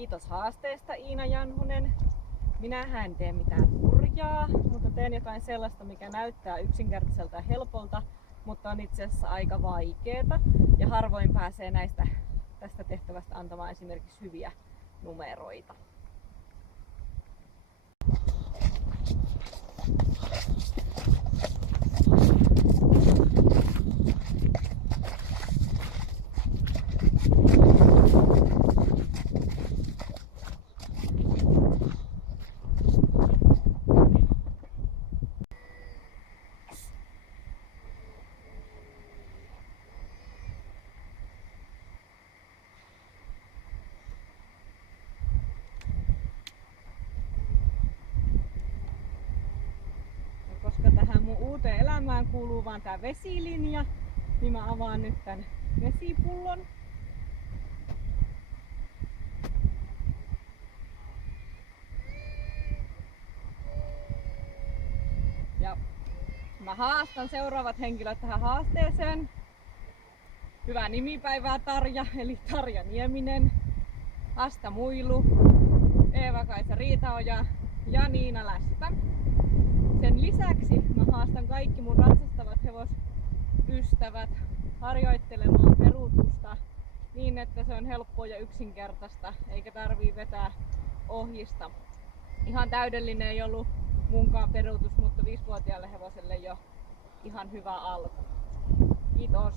Kiitos haasteesta, Iina Janhunen. Minähän en tee mitään hurjaa, mutta teen jotain sellaista, mikä näyttää yksinkertaiselta ja helpolta, mutta on itse asiassa aika vaikeeta. Ja harvoin pääsee tästä tehtävästä antamaan esimerkiksi hyviä numeroita. Koska tähän mun uuteen elämään kuuluu vaan tää vesilinja, niin mä avaan nyt tän vesipullon. Ja mä haastan seuraavat henkilöt tähän haasteeseen. Hyvää nimipäivää Tarja, eli Tarja Nieminen, Asta Muilu, Eeva-Kaisa Riitaoja ja Niina Läspä. Sen lisäksi mä haastan kaikki mun ratsastavat hevosystävät harjoittelemaan peruutusta niin, että se on helppoa ja yksinkertaista, eikä tarvii vetää ohjista. Ihan täydellinen ei ollut munkaan peruutus, mutta 5-vuotiaalle hevoselle jo ihan hyvä alku. Kiitos!